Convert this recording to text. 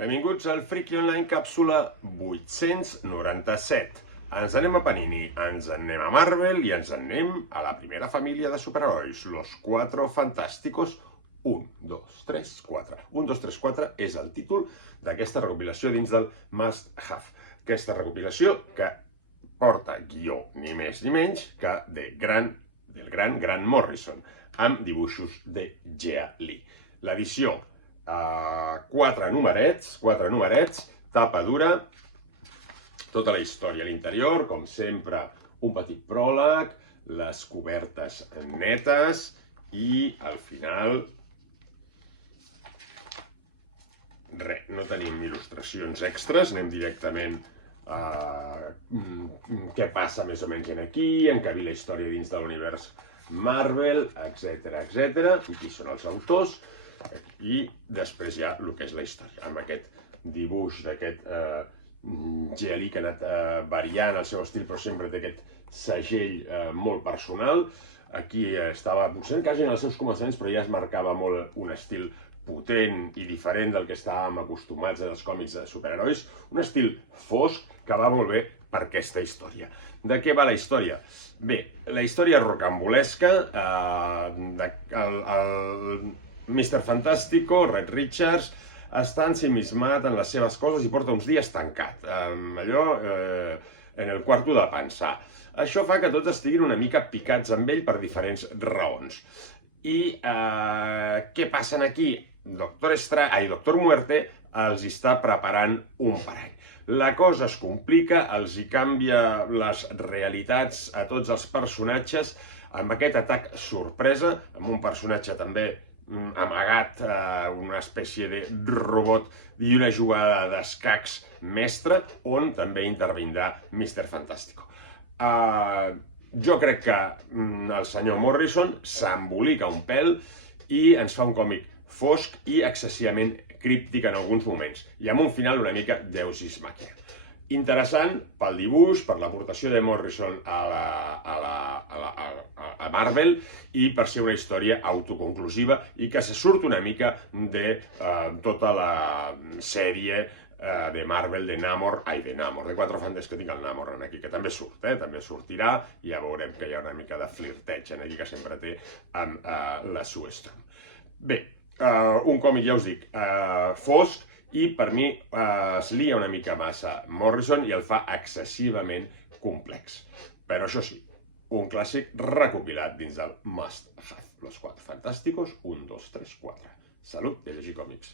Benvinguts al Friki Online càpsula 897. Ens anem a Panini, ens anem a Marvel i ens anem a la primera família de superherois, los Cuatro Fantásticos 1, 2, 3, 4. 1, 2, 3, 4 és el títol d'aquesta recopilació dins del Must Have. Aquesta recopilació que porta guió ni més ni menys que del gran Grant Morrison, amb dibuixos de Jia Lee. L'edició, 4 numerets, tapa dura, tota la història a l'interior, com sempre, un petit pròleg, les cobertes netes i al final res, no tenim il·lustracions extres, anem directament a què passa més o menys aquí, encabir la història dins de l'univers Marvel, etc, i qui són els autors, i després ja el que és la història, amb aquest dibuix d'aquest Jia Lee que ha anat variant el seu estil, però sempre té aquest segell molt personal. Aquí estava, potser quasi en els seus començaments, però ja es marcava molt un estil potent i diferent del que estàvem acostumats en els còmics de superherois, un estil fosc que va molt bé per aquesta història. De què va la història? Bé, la història rocambolesca, el Mr. Fantástico, Reed Richards, està ensimismat en les seves coses i porta uns dies tancat, allò en el quarto de pensar. Això fa que tots estiguin una mica picats amb ell per diferents raons. I què passa aquí? Doctor Muerte els està preparant un parany. La cosa es complica, els hi canvia les realitats a tots els personatges amb aquest atac sorpresa, amb un personatge també amagat, una espècie de robot i una jugada d'escacs mestra, on també intervindrà Mr. Fantástico. Jo crec que el senyor Morrison s'embolica un pèl i ens fa un còmic fosc i excessivament críptic en alguns moments, i amb un final una mica Deus Ex Machina. Interessant pel dibuix, per l'aportació de Morrison a Marvel i per ser una història autoconclusiva i que se surt una mica de tota la sèrie de Marvel de Namor, de Quatre Fantàstics, que tinc el Namor aquí, que també surt, també sortirà, i ja veurem que hi ha una mica de flirteig aquí que sempre té amb la Sue Storm. Bé, un còmic, ja us dic, fosc, i per mi es lia una mica massa Morrison i el fa excessivament complex. Però això sí, un clàssic recopilat dins del Must Have. Los Cuatro Fantásticos, 1, 2, 3, 4. Salut i a llegir còmics.